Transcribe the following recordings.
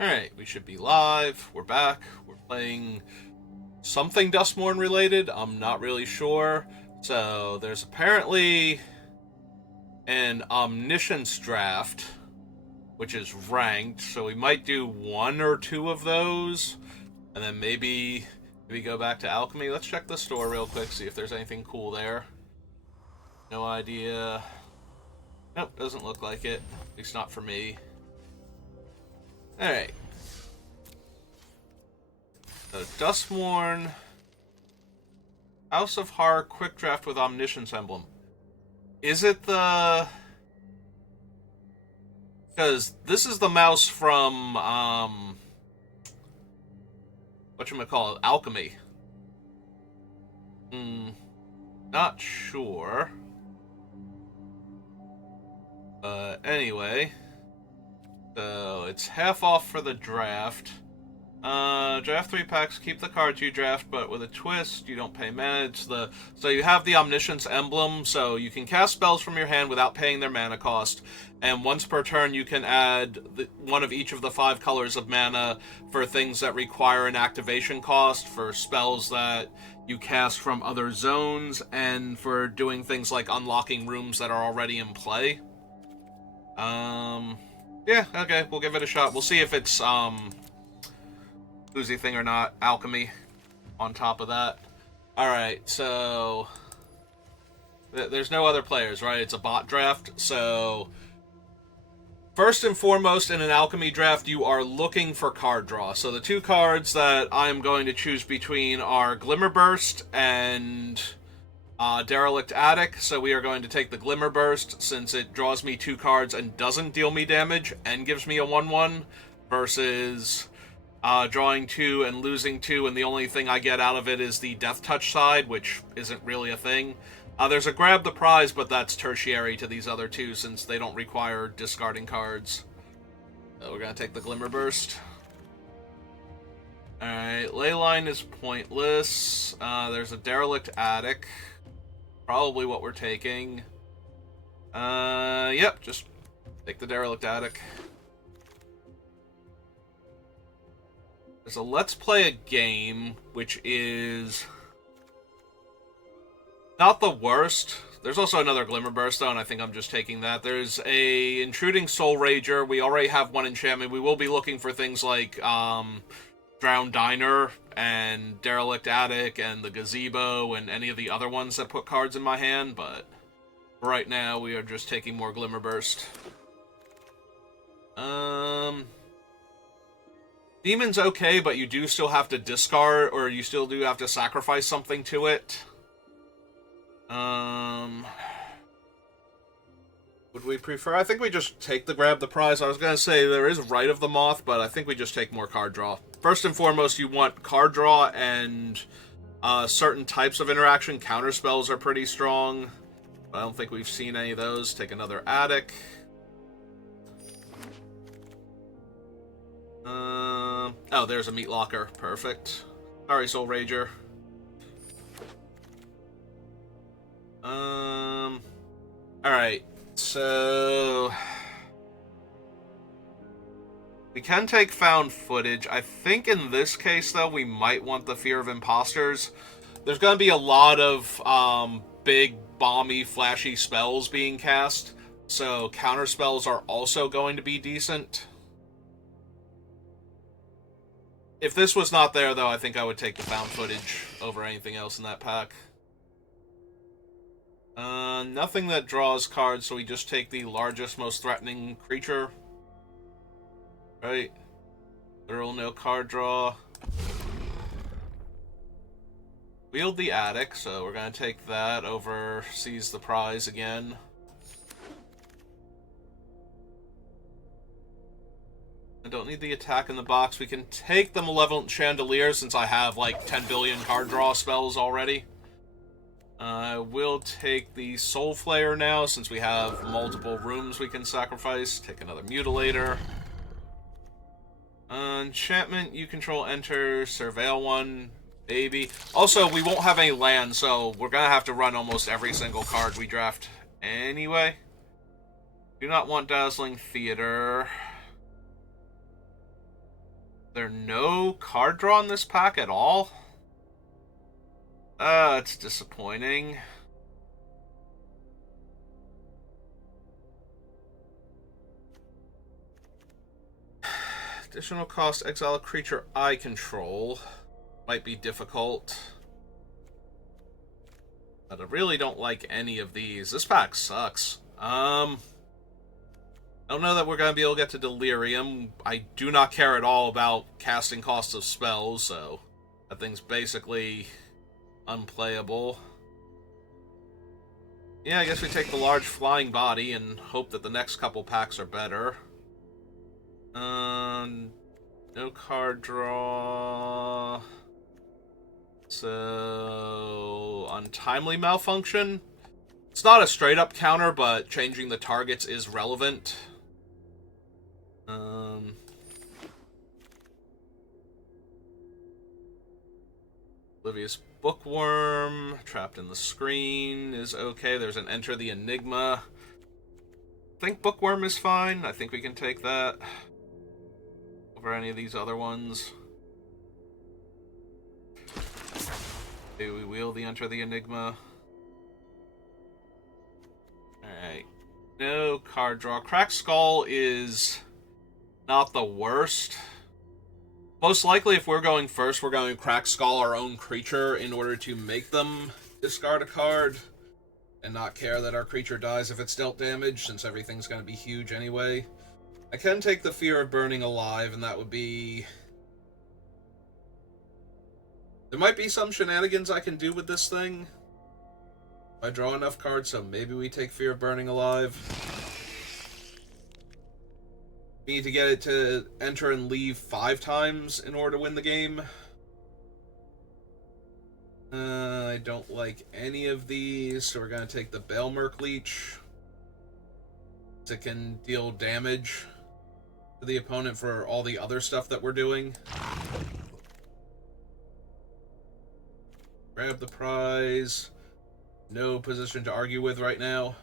Alright, we should be live. We're back. We're playing something Duskmourn related. I'm not really sure. So, there's apparently an Omniscience Draft, which is ranked. So, we might do one or two of those. And then maybe go back to Alchemy. Let's check the store real quick, see if there's anything cool there. No idea. Nope, doesn't look like it. At least not for me. Alright. So, Duskmourn House of Horror Quick Draft with Omniscience Emblem. Is it the... Because this is the mouse from, whatchamacallit, Alchemy. Not sure. Anyway. So, it's half off for the draft. Draft 3 packs, keep the cards you draft, but with a twist, you don't pay mana. So you have the Omniscience Emblem, so you can cast spells from your hand without paying their mana cost, and once per turn you can add one of each of the 5 colors of mana for things that require an activation cost, for spells that you cast from other zones, and for doing things like unlocking rooms that are already in play. Yeah, okay, we'll give it a shot. We'll see if it's, Uzi thing or not. Alchemy on top of that. Alright, so... There's no other players, right? It's a bot draft, so... First and foremost, in an Alchemy draft, you are looking for card draw. So the 2 cards that I'm going to choose between are Glimmerburst and Derelict Attic. So we are going to take the Glimmerburst, since it draws me 2 cards and doesn't deal me damage, and gives me a 1/1, versus... drawing 2 and losing 2, and the only thing I get out of it is the Death Touch side, which isn't really a thing. There's a Grab the Prize, but that's tertiary to these other 2, since they don't require discarding cards. So we're going to take the Glimmerburst. Alright, Leyline is pointless. There's a Derelict Attic. Probably what we're taking. Yep, just take the Derelict Attic. There's a Let's Play a Game, which is not the worst. There's also another Glimmerburst, though, and I think I'm just taking that. There's a Intruding Soul Rager. We already have one enchantment. We will be looking for things like Drowned Diner and Derelict Attic and the Gazebo and any of the other ones that put cards in my hand, but right now we are just taking more Glimmerburst. Demon's okay, but you do still have to discard, or you still do have to sacrifice something to it. Would we prefer? I think we just take the Grab the Prize. I was going to say there is Rite of the Moth, but I think we just take more card draw. First and foremost, you want card draw and certain types of interaction. Counter spells are pretty strong. I don't think we've seen any of those. Take another Attic. Oh, there's a Meat Locker. Perfect. Sorry, Soul Rager. Alright. So... we can take Found Footage. I think in this case, though, we might want the Fear of Imposters. There's going to be a lot of big, bomby, flashy spells being cast. So counter spells are also going to be decent. If this was not there, though, I think I would take the Found Footage over anything else in that pack. Nothing that draws cards, so we just take the largest, most threatening creature. Right? Literal no card draw. Wield the Attic, so we're going to take that over Seize the Prize again. I don't need the attack in the box. We can take the Malevolent Chandelier since I have like 10 billion card draw spells already. I will take the Soul Flayer now since we have multiple rooms we can sacrifice. Take another Mutilator. Enchantment, you control, enter, Surveil one, maybe. Also, we won't have any land, so we're going to have to run almost every single card we draft anyway. Do not want Dazzling Theater. There are no card draw in this pack at all? It's disappointing. Additional cost, exile a creature I control. Might be difficult. But I really don't like any of these. This pack sucks. I don't know that we're going to be able to get to Delirium. I do not care at all about casting costs of spells, so that thing's basically unplayable. Yeah, I guess we take the large flying body and hope that the next couple packs are better. No card draw. So, untimely malfunction. It's not a straight up counter, but changing the targets is relevant. Oblivious Bookworm, Trapped in the Screen is okay. There's an Enter the Enigma. I think Bookworm is fine. I think we can take that over any of these other ones. Do we wheel the Enter the Enigma? Alright. No card draw. Cracked Skull is not the worst. Most likely, if we're going first, we're going to Cracked Skull our own creature in order to make them discard a card and not care that our creature dies if it's dealt damage, since everything's going to be huge anyway. I can take the Fear of Burning Alive, and that would be... There might be some shenanigans I can do with this thing. If I draw enough cards, so maybe we take Fear of Burning Alive. We need to get it to enter and leave 5 times in order to win the game. I don't like any of these, so we're going to take the Baelmerk Leech. It can deal damage to the opponent for all the other stuff that we're doing. Grab the prize. No position to argue with right now.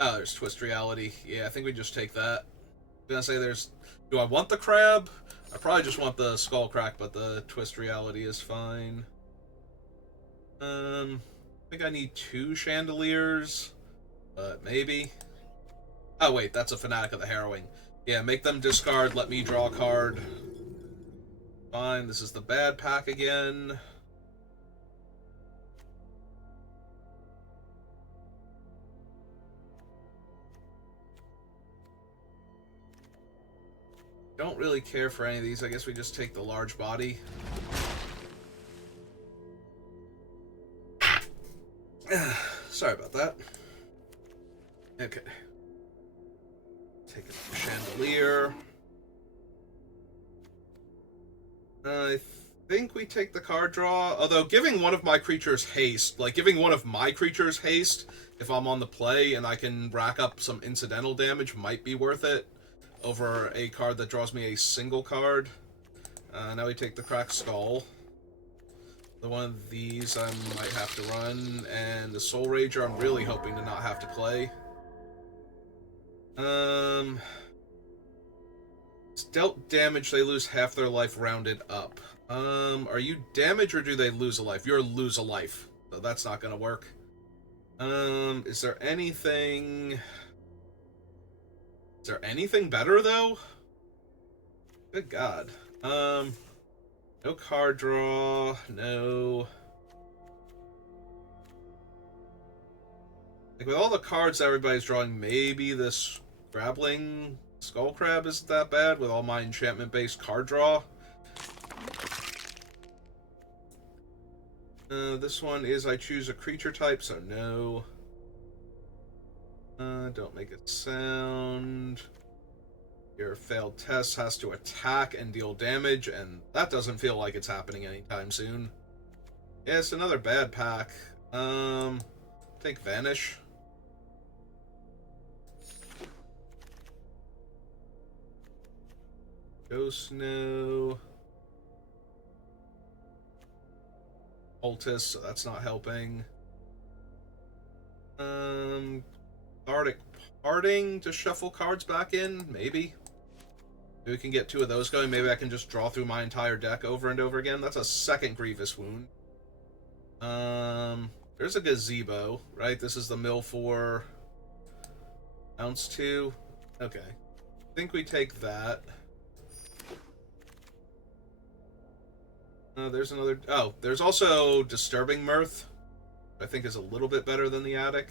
Oh, there's Twist Reality. Yeah, I think we just take that. I was gonna say there's... Do I want the crab? I probably just want the Skull Crack, but the Twist Reality is fine. I think I need 2 Chandeliers, but maybe. Oh wait, that's a Fanatic of the Harrowing. Yeah, make them discard, let me draw a card. Fine, this is the bad pack again. Don't really care for any of these. I guess we just take the large body. Sorry about that. Okay. Take a Chandelier. I think we take the card draw. Although giving one of my creatures haste, like giving one of my creatures haste, if I'm on the play and I can rack up some incidental damage, might be worth it over a card that draws me a single card. Now we take the Cracked Skull. The one of these I might have to run, and the Soul Rager I'm really hoping to not have to play. It's dealt damage, they lose half their life rounded up. Are you damaged or do they lose a life? You're lose a life, so that's not gonna work. Is there anything... Is there anything better, though? Good God. No card draw, no... Like, with all the cards everybody's drawing, maybe this Grappling Skull Crab isn't that bad with all my enchantment-based card draw. This one is I choose a creature type, so no. Don't make a sound. Your failed test has to attack and deal damage, and that doesn't feel like it's happening anytime soon. Yeah, it's another bad pack. Take Vanish. Ghost Snow. Ultis, so that's not helping. Cathartic Parting to shuffle cards back in, maybe. Maybe we can get 2 of those going. Maybe I can just draw through my entire deck over and over again. That's a second Grievous Wound. There's a Gazebo, right? This is the mill 4. Ounce 2. Okay. I think we take that. There's another... Oh, there's also Disturbing Mirth. I think is a little bit better than the Attic.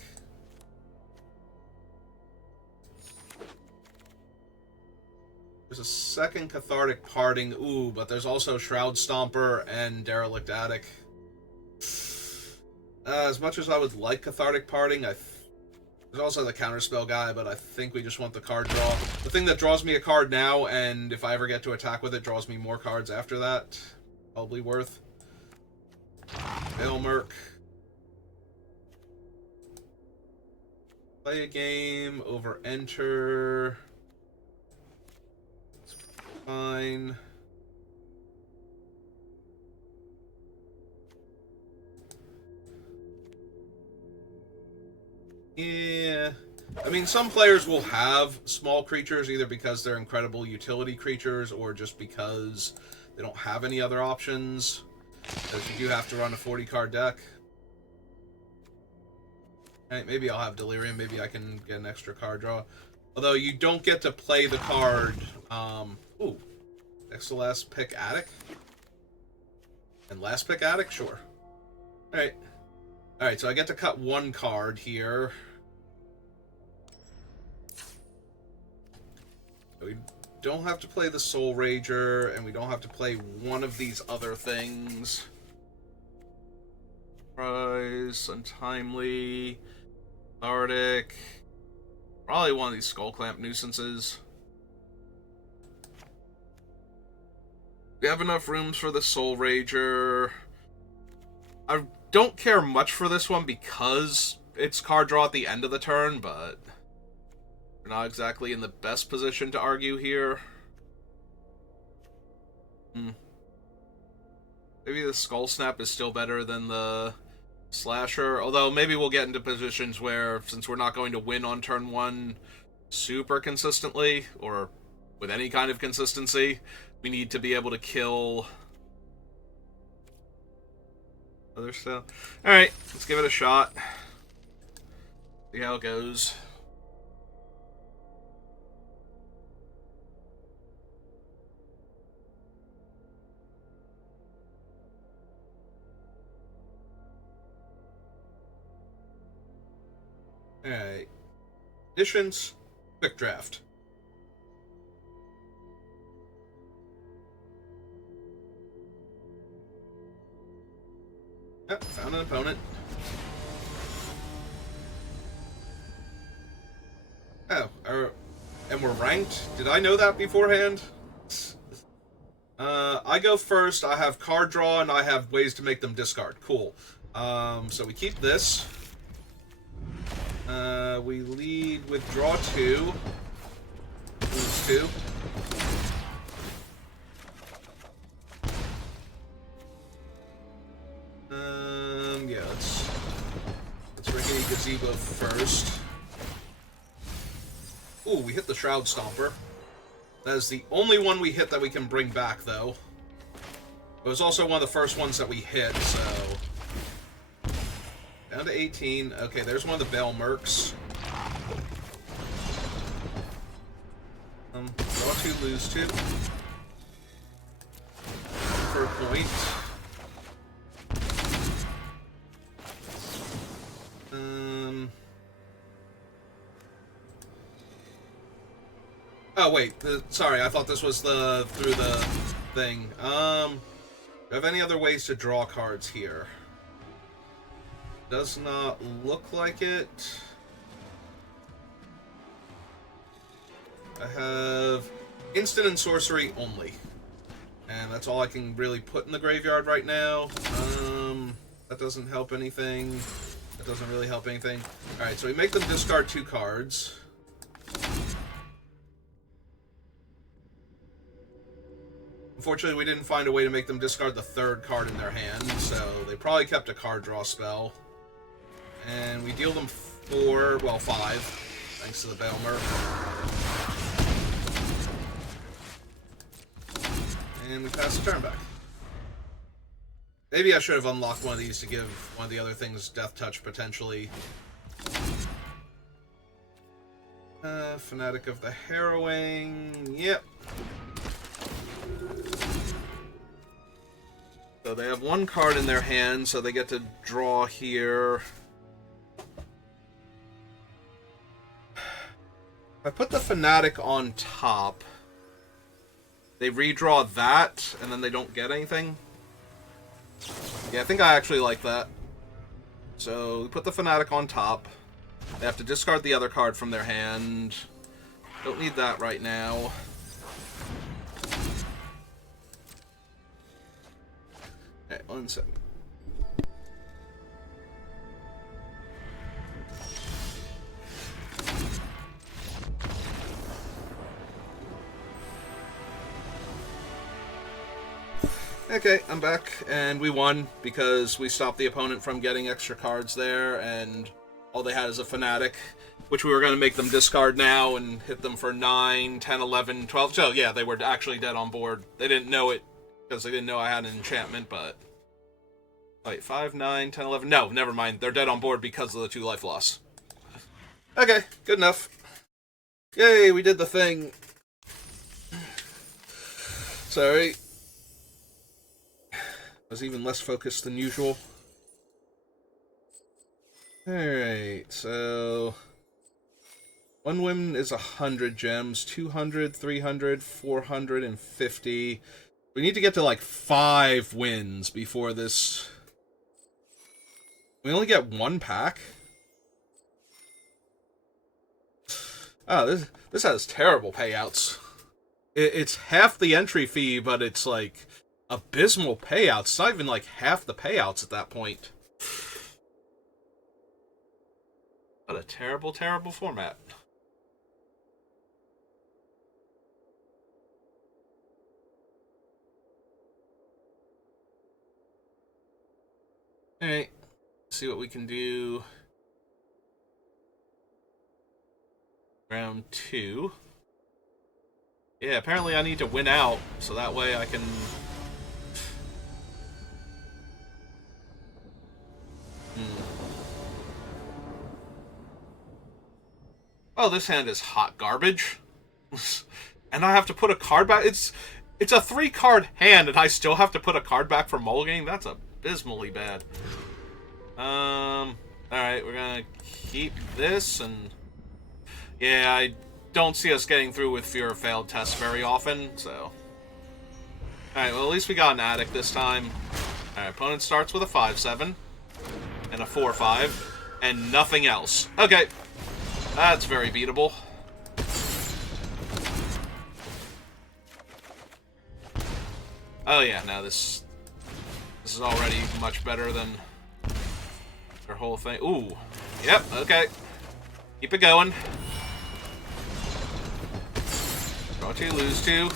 There's a second Cathartic Parting. Ooh, but there's also Shroud Stomper and Derelict Attic. As much as I would like Cathartic Parting, there's also the Counterspell guy, but I think we just want the card draw. The thing that draws me a card now, and if I ever get to attack with it, draws me more cards after that. Probably worth. Elmerk. Play a game, over enter. It's fine. Yeah. I mean, some players will have small creatures either because they're incredible utility creatures or just because they don't have any other options. Because you do have to run a 40-card deck. Right, maybe I'll have Delirium. Maybe I can get an extra card draw. Although you don't get to play the card. Ooh. Next to last pick Attic. And last pick Attic? Sure. Alright. Alright, so I get to cut 1 card here. We don't have to play the Soul Rager, and we don't have to play one of these other things. Surprise, Untimely, Arctic. Probably one of these Skull Clamp nuisances. We have enough rooms for the Soul Rager. I don't care much for this one because it's card draw at the end of the turn, but we're not exactly in the best position to argue here. Maybe the Skull Snap is still better than the Slasher, although maybe we'll get into positions where, since we're not going to win on turn 1 super consistently, or with any kind of consistency, we need to be able to kill other stuff. Alright, let's give it a shot. See how it goes. Alright. Additions. Quick draft. Yep, found an opponent. Oh, and we're ranked? Did I know that beforehand? I go first, I have card draw, and I have ways to make them discard. Cool. So we keep this. We lead with draw 2. Lose 2. Yeah, let's Rickety Gazebo first. Ooh, we hit the Shroud Stomper. That is the only one we hit that we can bring back, though. It was also one of the first ones that we hit, so... Down to 18. Okay, there's one of the Bell Mercs. Draw 2, lose 2. For a point. Oh, wait. Sorry, I thought this was through the thing. Do you have any other ways to draw cards here? Does not look like it. I have instant and sorcery only. And that's all I can really put in the graveyard right now. That doesn't help anything. That doesn't really help anything. Alright, so we make them discard 2 cards. Unfortunately, we didn't find a way to make them discard the 3rd card in their hand, so they probably kept a card draw spell. And we deal them 4, well, 5, thanks to the Bailmer. And we pass the turn back. Maybe I should have unlocked one of these to give one of the other things Death Touch, potentially. Fanatic of the Harrowing. Yep. So they have one card in their hand, so they get to draw here. If I put the Fanatic on top, they redraw that, and then they don't get anything. Yeah, I think I actually like that. So we put the Fanatic on top. They have to discard the other card from their hand. Don't need that right now. Okay, 1 second. Okay, I'm back, and we won because we stopped the opponent from getting extra cards there, and all they had is a Fanatic, which we were going to make them discard now and hit them for 9, 10, 11, 12. So, yeah, they were actually dead on board. They didn't know it because they didn't know I had an enchantment, but... Wait, 5, 9, 10, 11... No, never mind. They're dead on board because of the 2 life loss. Okay, good enough. Yay, we did the thing. Sorry. I was even less focused than usual. Alright, so... 1 win is 100 gems, 200, 300, 450. We need to get to like 5 wins before this... We only get 1 pack? Oh, this has terrible payouts. It's half the entry fee, but it's like... abysmal payouts. It's not even like half the payouts at that point. What a terrible, terrible format. Alright. See what we can do. Round 2. Yeah, apparently I need to win out, so that way I can... Oh, this hand is hot garbage. And I have to put a card back? It's a 3-card hand, and I still have to put a card back for mulliganing? That's abysmally bad. Alright, we're gonna keep this, and... Yeah, I don't see us getting through with Fear of Failed Tests very often, so... Alright, well, at least we got an Addict this time. Alright, opponent starts with a 5-7, and a 4-5, and nothing else. Okay. That's very beatable. Oh yeah, no, this is already much better than their whole thing. Ooh. Yep, okay. Keep it going. Draw 2, lose 2.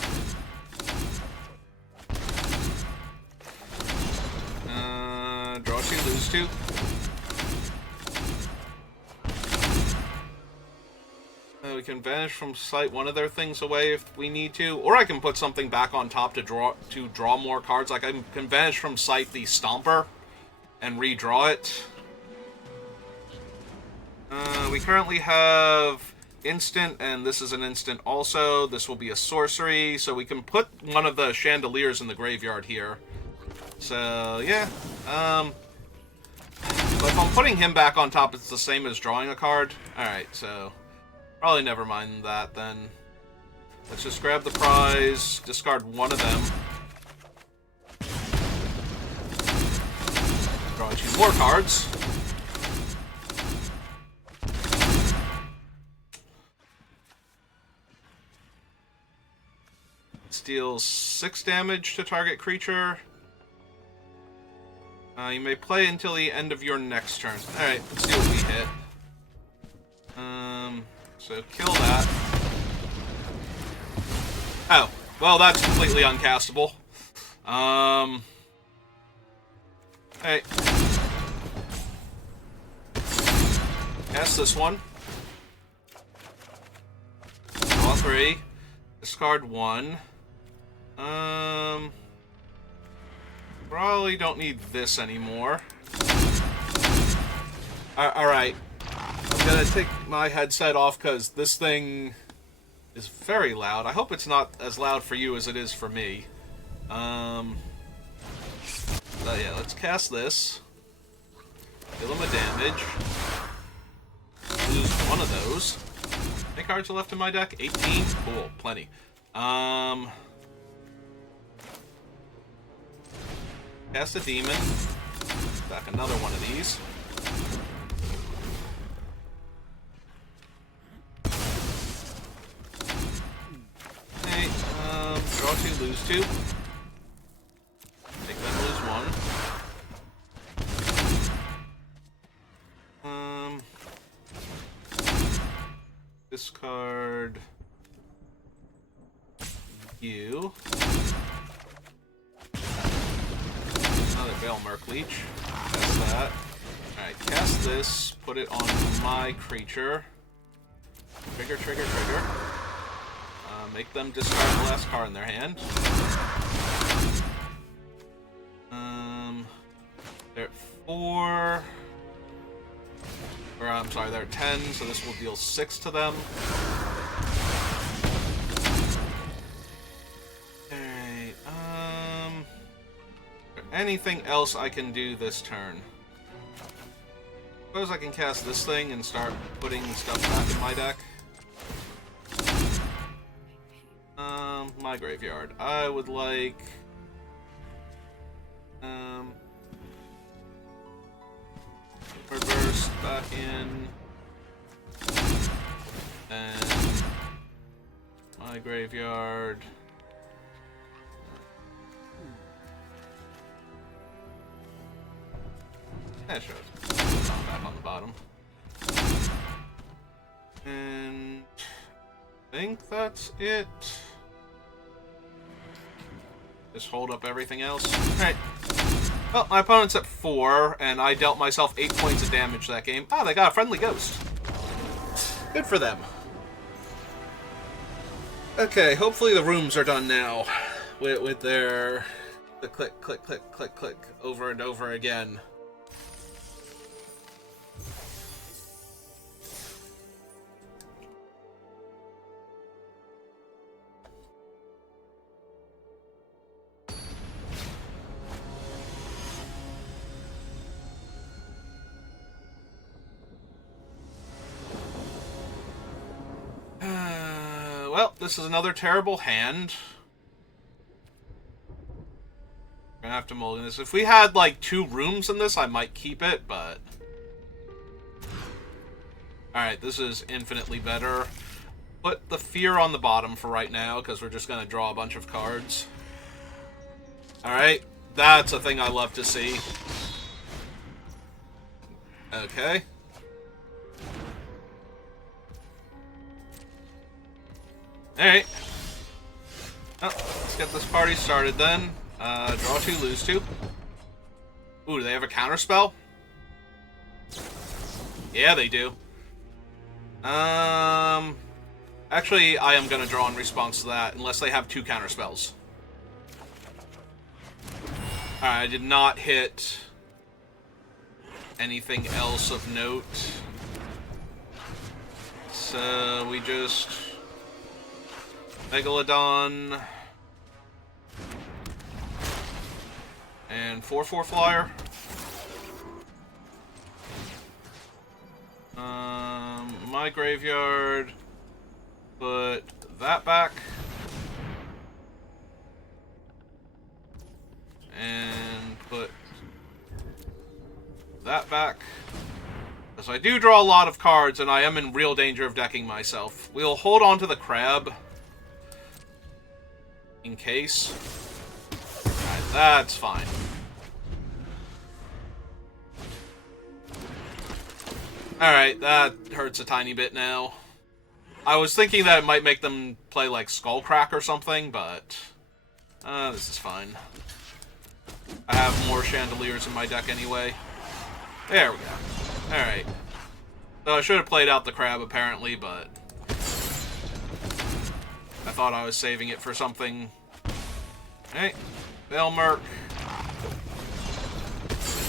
Draw 2, lose 2. We can banish from sight one of their things away if we need to, or I can put something back on top to draw more cards. Like I can banish from sight the Stomper and redraw it. We currently have instant, and this is an instant also. This will be a sorcery, so we can put one of the chandeliers in the graveyard here. So yeah, but if I'm putting him back on top, it's the same as drawing a card. All right, so. Probably never mind that, then. Let's just grab the prize, discard one of them. Draw 2 more cards. Deals 6 damage to target creature. You may play until the end of your next turn. Alright, let's see what we hit. So kill that. Oh, well, that's completely uncastable. Hey. Cast this one. Draw 3. Discard 1. Probably don't need this anymore. Alright. I'm gonna take my headset off because this thing is very loud. I hope it's not as loud for you as it is for me. But yeah, let's cast this. Deal him a damage. Lose one of those. How many cards are left in my deck? 18? Cool, plenty. Cast a demon. Back another one of these. Okay, draw 2, lose 2. Make them lose 1. Discard you. Another Veil Merc Leech. Cast that. Alright, cast this. Put it on my creature. Trigger, trigger, trigger. Make them discard the last card in their hand. They're at 4. Or, I'm sorry, they're at 10, so this will deal 6 to them. Alright, anything else I can do this turn? Suppose I can cast this thing and start putting stuff back in my deck. My graveyard. I would like... reverse back in. And my graveyard. That shows. Back on the bottom. And I think that's it. Just hold up everything else. Alright. Well, my opponent's at 4, and I dealt myself 8 points of damage that game. Ah, they got a friendly ghost. Good for them. Okay, hopefully the rooms are done now. With their... the click, click, click, click, click, over and over again. Well, this is another terrible hand. Gonna have to mold in this. If we had like 2 rooms in this, I might keep it, but... Alright, this is infinitely better. Put the fear on the bottom for right now, because we're just gonna draw a bunch of cards. Alright, that's a thing I love to see. Okay. Alright. Oh, let's get this party started then. Draw 2, lose 2. Ooh, do they have a counterspell? Yeah, they do. Actually, I am going to draw in response to that, unless they have 2 counterspells. Alright, I did not hit anything else of note. So, we just... Megalodon. And 4/4 flyer. My graveyard. Put that back. And put that back. Because I do draw a lot of cards, and I am in real danger of decking myself. We'll hold on to the crab. In case. Alright, that's fine. Alright, that hurts a tiny bit now. I was thinking that it might make them play like Skullcrack or something, but... this is fine. I have more chandeliers in my deck anyway. There we go. Alright. So I should have played out the crab, apparently, but I thought I was saving it for something. Alright, Belmerk.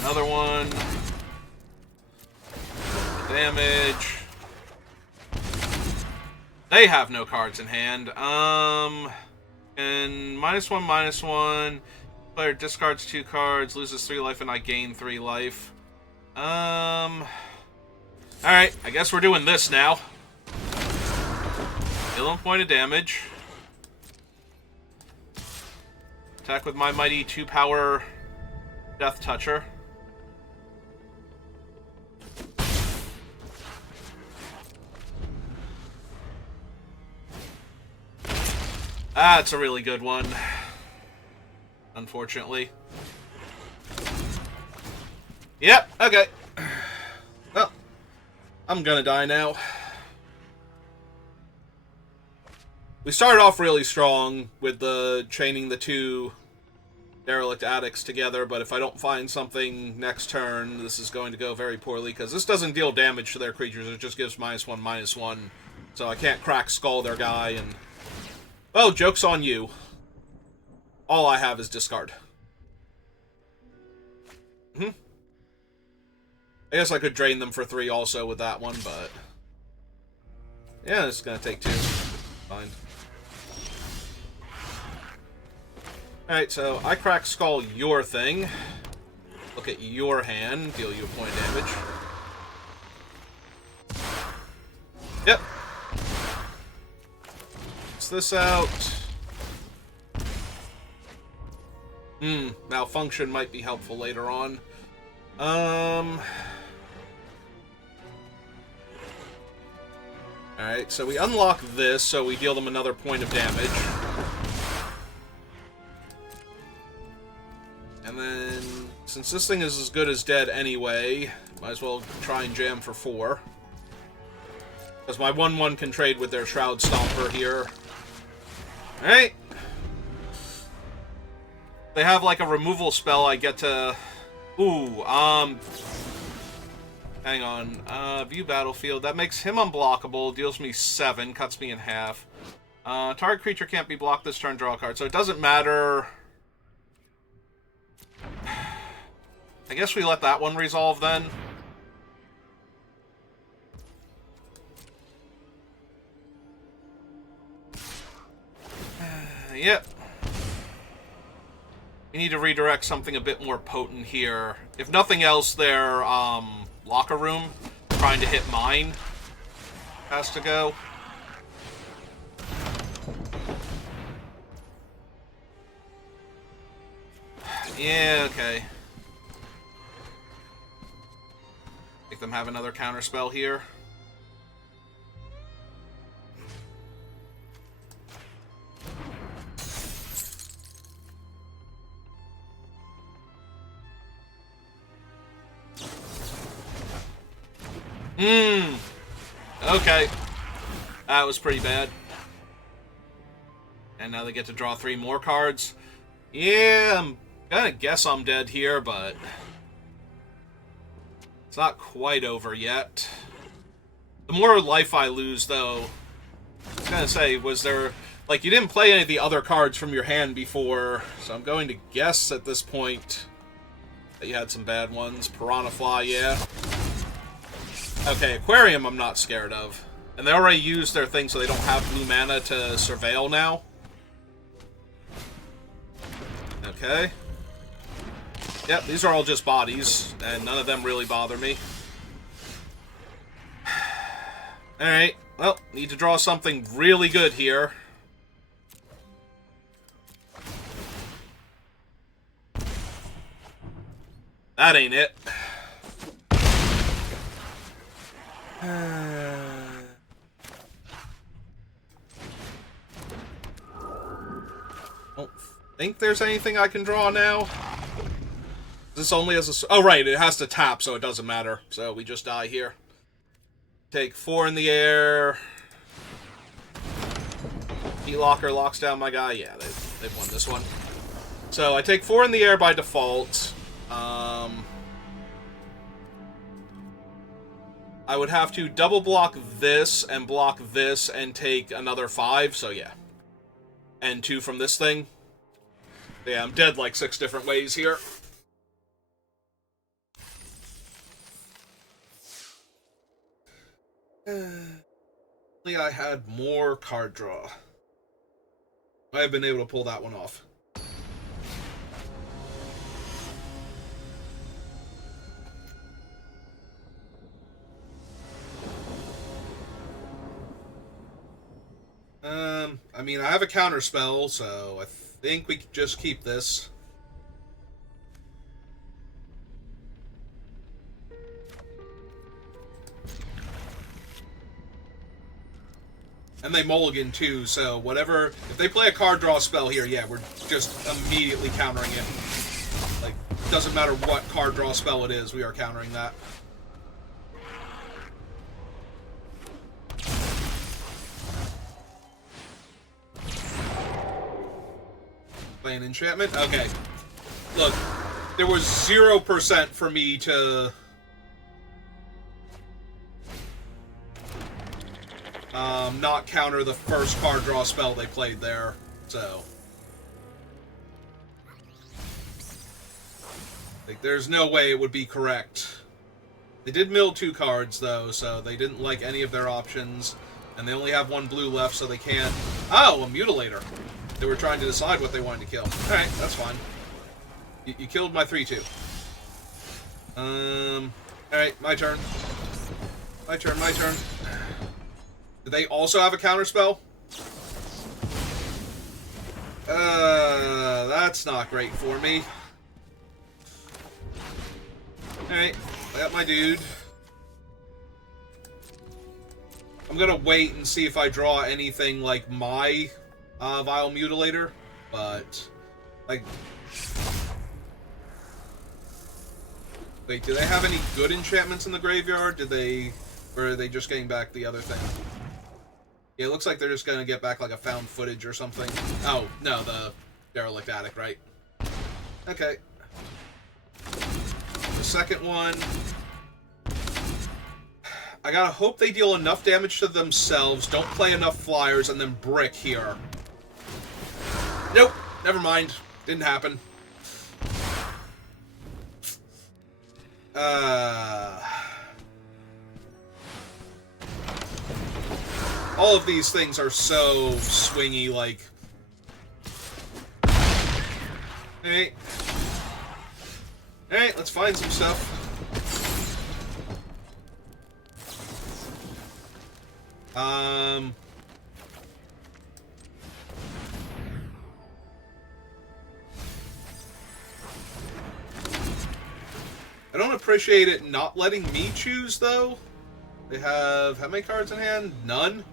Another one. Damage. They have no cards in hand. And -1/-1. Player discards 2 cards, loses 3 life, and I gain 3 life. Alright, I guess we're doing this now. Deal 1 point of damage. Attack with my mighty 2-power Death Toucher. That's a really good one. Unfortunately. Yep, okay. Well, I'm gonna die now. We started off really strong with the chaining the 2 derelict addicts together, but if I don't find something next turn, this is going to go very poorly, because this doesn't deal damage to their creatures, it just gives -1/-1, so I can't crack skull their guy, and... well, joke's on you. All I have is discard. I guess I could drain them for 3 also with that one, but... yeah, it's gonna take 2. Fine. Alright, so I crack skull your thing. Look at your hand. Deal you a point of damage. Yep. What's this out? Malfunction might be helpful later on. Alright, so we unlock this, so we deal them another point of damage. And then, since this thing is as good as dead anyway, might as well try and jam for 4. Because my 1/1 can trade with their Shroud Stomper here. Alright. They have like a removal spell I get to... ooh, hang on. View battlefield. That makes him unblockable, deals me 7, cuts me in half. Target creature can't be blocked this turn, draw a card. So it doesn't matter... I guess we let that one resolve then. Yep. We need to redirect something a bit more potent here. If nothing else, their locker room, trying to hit mine, has to go. Yeah, okay. Make them have another counterspell here. Okay. That was pretty bad. And now they get to draw 3 more cards. Yeah, I'm gonna guess I'm dead here, but... it's not quite over yet. The more life I lose, though... I was gonna say, was there... like, you didn't play any of the other cards from your hand before, so I'm going to guess at this point that you had some bad ones. Piranha Fly, yeah. Okay, Aquarium I'm not scared of. And they already used their thing, so they don't have blue mana to surveil now. Okay. Yep, these are all just bodies, and none of them really bother me. Alright, well, need to draw something really good here. That ain't it. Don't think there's anything I can draw now. This only has a... oh, right, it has to tap, so it doesn't matter. So we just die here. Take 4 in the air. Heat Locker locks down my guy. Yeah, they've won this one. So I take 4 in the air by default. I would have to double block this and block this and take another 5, so yeah. And 2 from this thing. Yeah, I'm dead like 6 different ways here. I had more card draw. I have been able to pull that one off. I mean, I have a counter spell, so I think we could just keep this. And they mulligan too, so whatever... If they play a card draw spell here, yeah, we're just immediately countering it. Like, doesn't matter what card draw spell it is, we are countering that. Play an enchantment? Okay. Look, there was 0% for me to... not counter the first card draw spell they played there, so... Like, there's no way it would be correct. They did mill 2 cards, though, so they didn't like any of their options, and they only have 1 blue left, so they can't... Oh, a Mutilator! They were trying to decide what they wanted to kill. Alright, that's fine. You killed my 3-2. Alright, my turn. My turn. Do they also have a counterspell? That's not great for me. Alright, I got my dude. I'm gonna wait and see if I draw anything like my Vile Mutilator, but like... Wait, do they have any good enchantments in the graveyard? Did they... Or are they just getting back the other thing? Yeah, it looks like they're just gonna get back like a found footage or something. Oh, no, the Derelict Attic, right? Okay. The second one... I gotta hope they deal enough damage to themselves, don't play enough flyers, and then brick here. Nope, never mind. Didn't happen. All of these things are so swingy, like... Alright. Alright, let's find some stuff. I don't appreciate it not letting me choose, though. They have... how many cards in hand? None?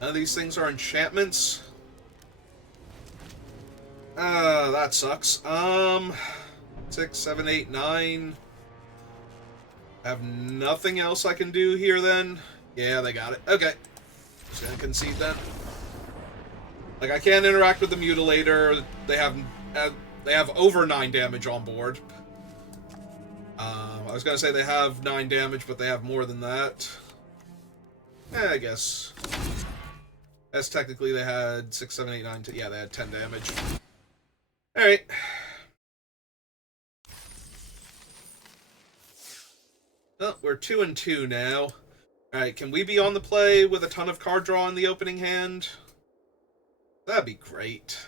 None of these things are enchantments. That sucks. 6, 7, 8, 9. I have nothing else I can do here, then? Yeah, they got it. Okay. Just gonna concede, then. Like, I can't interact with the Mutilator. They have over 9 damage on board. I was gonna say they have 9 damage, but they have more than that. I guess. As technically they had 6, 7, 8, 9, 10. Yeah, they had 10 damage. Alright. Oh, we're 2-2 now. Alright, can we be on the play with a ton of card draw in the opening hand? That'd be great.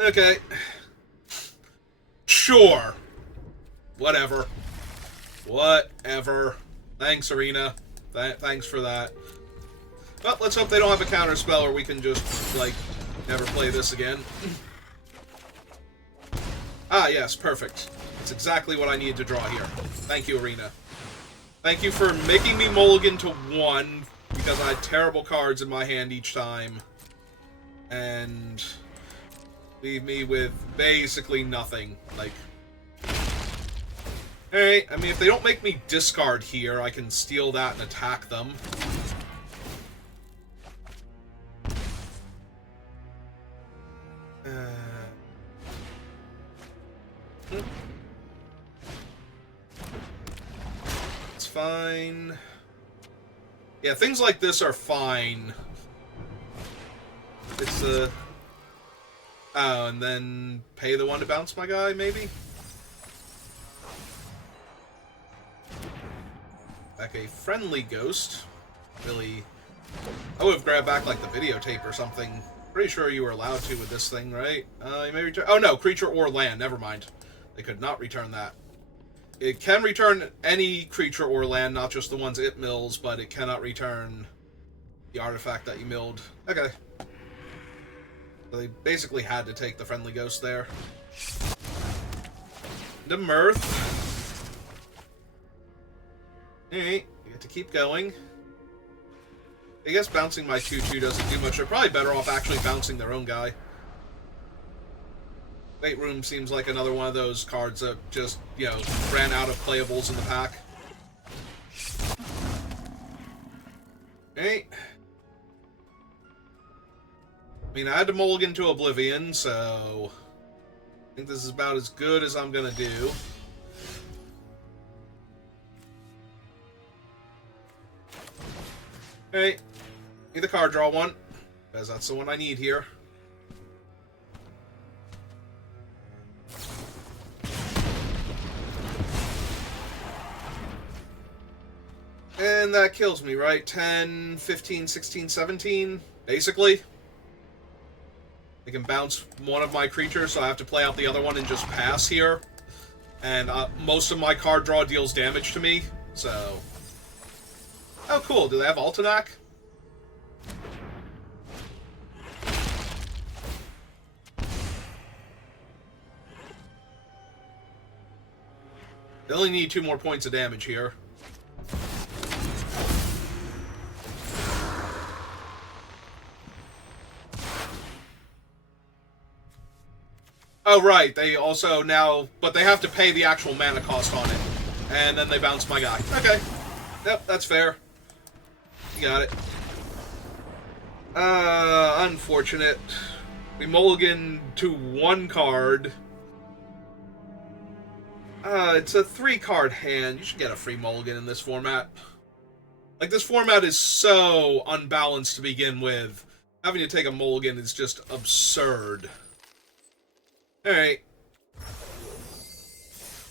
Okay. Sure. Whatever. Whatever. Thanks, Arena. Thanks for that. Well, let's hope they don't have a counter spell, or we can just, like, never play this again. Ah, yes, perfect. That's exactly what I needed to draw here. Thank you, Arena. Thank you for making me mulligan to 1, because I had terrible cards in my hand each time. And... leave me with basically nothing. Like... Alright, I mean, if they don't make me discard here, I can steal that and attack them. It's fine. Yeah, things like this are fine. It's, oh, and then pay the one to bounce my guy, maybe? Back a friendly ghost. Really... I would have grabbed back, like, the videotape or something. Pretty sure you were allowed to with this thing, right? You may return... Oh, no, creature or land. Never mind. They could not return that. It can return any creature or land, not just the ones it mills, but it cannot return the artifact that you milled. Okay. So they basically had to take the friendly ghost there. The Mirth. Alright, you get to keep going. I guess bouncing my 2/2 doesn't do much. They're probably better off actually bouncing their own guy. Weight Room seems like another one of those cards that just, you know, ran out of playables in the pack. Okay. I mean, I had to mulligan to Oblivion, so... I think this is about as good as I'm gonna do. Okay. Need the card draw one, because that's the one I need here. And that kills me, right? 10, 15, 16, 17, basically. I can bounce one of my creatures, so I have to play out the other one and just pass here. And most of my card draw deals damage to me, so... Oh, cool. Do they have Altanak? They only need 2 more points of damage here. Oh, right. They also now... But they have to pay the actual mana cost on it. And then they bounce my guy. Okay. Yep, that's fair. You got it. Unfortunate. We mulligan to 1 card. It's a 3-card hand. You should get a free mulligan in this format. Like, this format is so unbalanced to begin with. Having to take a mulligan is just absurd. Alright.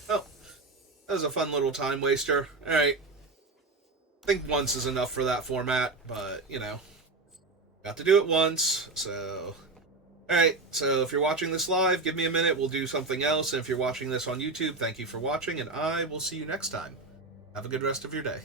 Well, that was a fun little time waster. Alright. I think once is enough for that format, but, you know. Got to do it once, so... Alright, so if you're watching this live, give me a minute, we'll do something else. And if you're watching this on YouTube, thank you for watching, and I will see you next time. Have a good rest of your day.